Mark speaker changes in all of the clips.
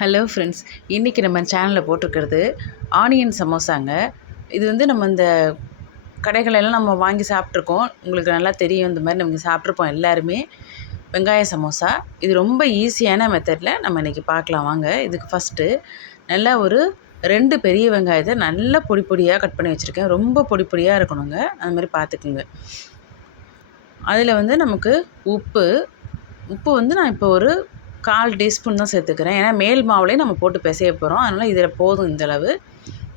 Speaker 1: Hello friends இன்றைக்கி நம்ம சேனலில் போட்டிருக்கிறது ஆனியன் சமோசாங்க. இது வந்து நம்ம இந்த கடைகளெல்லாம் நம்ம வாங்கி சாப்பிட்ருக்கோம் உங்களுக்கு நல்லா தெரியும் இந்த மாதிரி நம்ம சாப்பிட்ருப்போம் எல்லாருமே. வெங்காய சமோசா. இது ரொம்ப ஈஸியான மெத்தடில் நம்ம இன்றைக்கி பார்க்கலாம். வாங்க இதுக்கு ஃபஸ்ட்டு நல்லா ஒரு ரெண்டு பெரிய வெங்காயத்தை நல்லா பொடி பொடியாக கட் பண்ணி வச்சுருக்கேன். ரொம்ப பொடி பொடியாக இருக்கணுங்க. அந்த மாதிரி பார்த்துக்குங்க. அதில் வந்து நமக்கு உப்பு. உப்பு வந்து நான் இப்போ ஒரு கால் டீஸ்பூன் தான் சேர்த்துக்கிறேன். ஏன்னா மேல் மாவுலேயே நம்ம போட்டு பிசைய போகிறோம் அதனால் இதில் போதும் இந்தளவு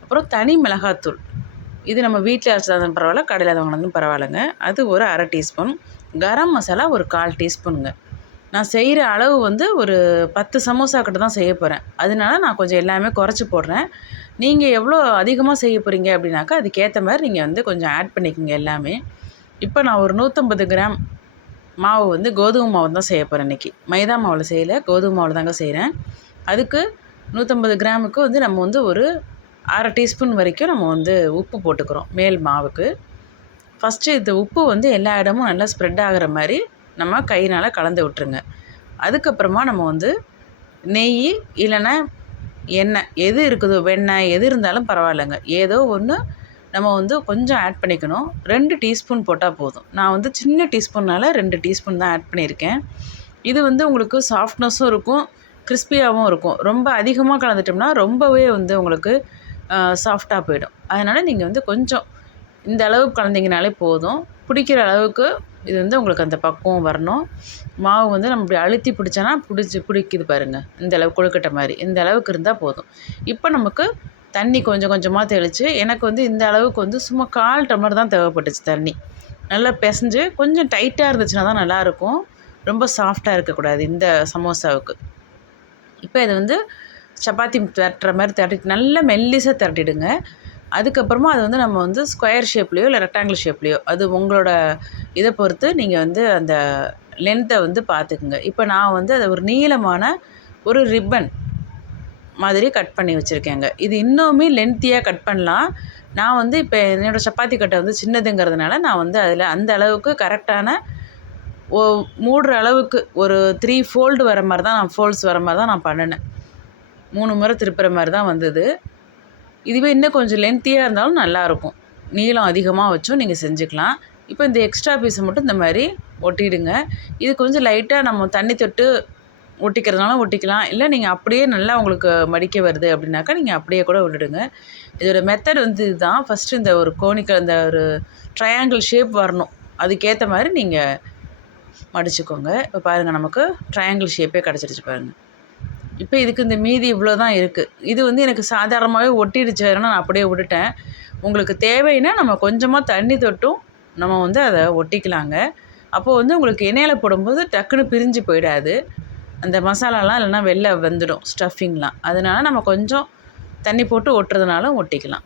Speaker 1: அப்புறம் தனி மிளகாத்தூள். இது நம்ம வீட்டில் அரைச்சதாலும் பரவாயில்ல கடையில் வாங்கினதும் பரவாயில்லைங்க. அது ஒரு அரை டீஸ்பூன். கரம் மசாலா ஒரு கால் டீஸ்பூனுங்க. நான் செய்கிற அளவு வந்து ஒரு பத்து சமோசா கிட்ட தான் செய்ய போகிறேன் அதனால நான் கொஞ்சம் எல்லாமே குறைச்சி போடுறேன். நீங்கள் எவ்வளோ அதிகமாக செய்ய போகிறீங்க அப்படின்னாக்கா அதுக்கேற்ற மாதிரி நீங்கள் வந்து கொஞ்சம் ஆட் பண்ணிக்கோங்க எல்லாமே. இப்போ நான் ஒரு நூற்றம்பது கிராம் மாவு வந்து கோதுமை மாவு தான் செய்ய போகிறேன் இன்றைக்கி மைதா மாவில் செய்யலை கோதுமை மாவில் தாங்க செய்கிறேன் அதுக்கு நூற்றம்பது கிராமுக்கு வந்து நம்ம வந்து ஒரு அரை டீஸ்பூன் வரைக்கும் நம்ம வந்து உப்பு போட்டுக்கிறோம் மேல் மாவுக்கு. ஃபஸ்ட்டு இந்த உப்பு வந்து எல்லா இடமும் நல்லா ஸ்ப்ரெட் ஆகிற மாதிரி நம்ம கையினால் கலந்து விட்டுருங்க. அதுக்கப்புறமா நம்ம வந்து நெய் இல்லைன்னா எண்ணெய் எது இருக்குதோ வெண்ணெய் எது இருந்தாலும் பரவாயில்லைங்க. ஏதோ ஒன்று நம்ம வந்து கொஞ்சம் ஆட் பண்ணிக்கணும். ரெண்டு டீஸ்பூன் போட்டால் போதும். நான் வந்து சின்ன டீஸ்பூன்னால் ரெண்டு டீஸ்பூன் தான் ஆட் பண்ணியிருக்கேன். இது வந்து உங்களுக்கு சாஃப்ட்னஸும் இருக்கும் கிறிஸ்பியாகவும் இருக்கும். ரொம்ப அதிகமாக கலந்துட்டோம்னா ரொம்பவே வந்து உங்களுக்கு சாஃப்டாக போயிடும். அதனால் நீங்கள் வந்து கொஞ்சம் இந்த அளவுக்கு கலந்தீங்கனாலே போதும். பிடிக்கிற அளவுக்கு இது வந்து உங்களுக்கு அந்த பக்குவம் வரணும். மாவு வந்து நம்ம இப்படி அழுத்தி பிடிச்சோன்னா பிடிச்சி பிடிக்குது பாருங்கள் இந்த அளவு கொழுக்கட்டை மாதிரி. இந்த அளவுக்கு இருந்தால் போதும். இப்போ நமக்கு தண்ணி கொஞ்சம் கொஞ்சமாக தெளித்து எனக்கு வந்து இந்த அளவுக்கு வந்து சும்மா கால் டம்ளர் தான் தேவைப்பட்டுச்சு தண்ணி. நல்லா பிசைஞ்சு கொஞ்சம் டைட்டாக இருந்துச்சுன்னா தான் நல்லாயிருக்கும் ரொம்ப சாஃப்டாக இருக்கக்கூடாது இந்த சமோசாவுக்கு. இப்போ இதை வந்து சப்பாத்தி திரட்டுற மாதிரி திரட்டி நல்லா மெல்லிசாக திரட்டிடுங்க அதுக்கப்புறமா அது வந்து நம்ம வந்து ஸ்கொயர் ஷேப்லேயோ இல்லை ரெக்டாங்கிள் ஷேப்லேயோ அது உங்களோட இதை பொறுத்து நீங்கள் வந்து அந்த லென்த்தை வந்து பார்த்துக்குங்க. இப்போ நான் வந்து அதை ஒரு நீளமான ஒரு ரிப்பன் மாதிரி கட் பண்ணி வச்சுருக்கேங்க. இது இன்னுமே லென்த்தியாக கட் பண்ணலாம். நான் வந்து இப்போ என்னோடய சப்பாத்தி கட்டை வந்து சின்னதுங்கிறதுனால நான் வந்து அதில் அந்த அளவுக்கு கரெக்டான ஓ மூடுற அளவுக்கு ஒரு த்ரீ ஃபோல்டு வர மாதிரி தான் நான் ஃபோல்ட்ஸ் வர மாதிரி தான் நான் பண்ணினேன். மூணு முறை திருப்புற மாதிரி தான் வந்தது. இதுவே இன்னும் கொஞ்சம் லென்த்தியாக இருந்தாலும் நல்லாயிருக்கும். நீளம் அதிகமாக வச்சும் நீங்கள் செஞ்சுக்கலாம். இப்போ இந்த எக்ஸ்ட்ரா பீஸை மட்டும் இந்த மாதிரி ஒட்டிடுங்க. இது கொஞ்சம் லைட்டாக நம்ம தண்ணி தொட்டு ஒட்டிக்கிறதுனால ஒட்டிக்கலாம். இல்லை நீங்கள் அப்படியே நல்லா உங்களுக்கு மடிக்க வருது அப்படின்னாக்கா நீங்கள் அப்படியே கூட விட்டுடுங்க. இதோட மெத்தட் வந்து இதுதான். ஃபஸ்ட்டு இந்த ஒரு கோணிக்கல் இந்த ஒரு ட்ரையாங்கிள் ஷேப் வரணும். அதுக்கேற்ற மாதிரி நீங்கள் மடிச்சுக்கோங்க. இப்போ பாருங்கள் நமக்கு ட்ரையாங்கிள் ஷேப்பே கிடச்சிருச்சு பாருங்கள் இப்போ இதுக்கு இந்த மீதி இவ்வளோ தான் இருக்குது இது வந்து எனக்கு சாதாரணமாகவே ஒட்டிடுச்சு. வேறுனா நான் அப்படியே விட்டுட்டேன். உங்களுக்கு தேவைன்னா நம்ம கொஞ்சமாக தண்ணி தொட்டும் நம்ம வந்து அதை ஒட்டிக்கலாங்க. அப்போது வந்து உங்களுக்கு எண்ணெயில் போடும்போது டக்குன்னு பிரிஞ்சு போயிடாது. அந்த மசாலாலாம் இல்லைன்னா வெளில வந்துடும் ஸ்டஃபிங்லாம் அதனால நம்ம கொஞ்சம் தண்ணி போட்டு ஒட்டுறதுனாலும் ஒட்டிக்கலாம்.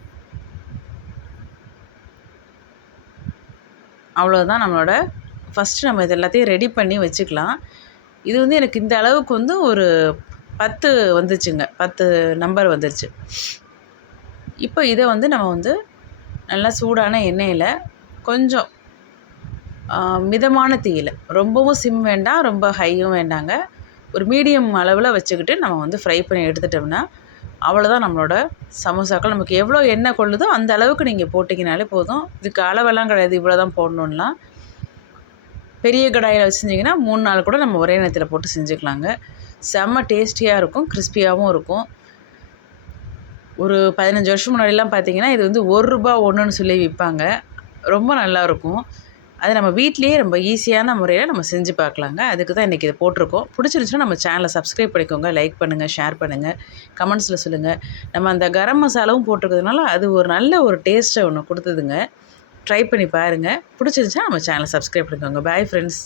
Speaker 1: அவ்வளோதான் நம்மளோட ஃபஸ்ட்டு நம்ம இது எல்லாத்தையும் ரெடி பண்ணி வச்சுக்கலாம். இது வந்து எனக்கு இந்த அளவுக்கு வந்து ஒரு பத்து வந்துச்சுங்க. பத்து நம்பர் வந்துருச்சு. இப்போ இதை வந்து நம்ம வந்து நல்லா சூடான எண்ணெயில் கொஞ்சம் மிதமான தீயில். ரொம்பவும் சிம் வேண்டாம் ரொம்ப ஹையும் வேண்டாங்க. ஒரு மீடியம் அளவில் வச்சுக்கிட்டு நம்ம வந்து ஃப்ரை பண்ணி எடுத்துட்டோம்னா அவ்வளோதான் நம்மளோட சமோசாக்கள். நமக்கு எவ்வளோ எண்ணெய் கொள்ளுதோ அந்த அளவுக்கு நீங்கள் போட்டிங்கனாலே போதும். இதுக்கு அளவெல்லாம் கிடையாது இவ்வளோ தான் போடணுன்னா பெரிய கடாயில் வச்சு செஞ்சிங்கன்னா மூணு நாள் கூட நம்ம ஒரே நேரத்தில் போட்டு செஞ்சுக்கலாங்க. செம்ம டேஸ்டியாக இருக்கும் கிறிஸ்பியாகவும் இருக்கும். ஒரு பதினஞ்சு வருஷம் முன்னாடிலாம் பார்த்தீங்கன்னா இது வந்து ஒரு ரூபா ஒன்றுன்னு சொல்லி விற்பாங்க ரொம்ப நல்லாயிருக்கும் அது நம்ம வீட்லேயே ரொம்ப ஈஸியான முறையில் நம்ம செஞ்சு பார்க்கலாங்க. அதுக்கு தான் இன்றைக்கி இது போட்டிருக்கோம். பிடிச்சிருந்துச்சுன்னா நம்ம சேனலை சப்ஸ்கிரைப் பண்ணிக்கோங்க லைக் பண்ணுங்கள் ஷேர் பண்ணுங்கள் கமெண்ட்ஸில் சொல்லுங்கள் நம்ம அந்த கரம் மசாலாவும் போட்டிருக்கிறதுனால அது ஒரு நல்ல ஒரு டேஸ்ட்டை ஒன்று கொடுத்ததுங்க. ட்ரை பண்ணி பாருங்கள் பிடிச்சிருந்துச்சா நம்ம சேனலை சப்ஸ்கிரைப் பண்ணிக்கோங்க. Bye friends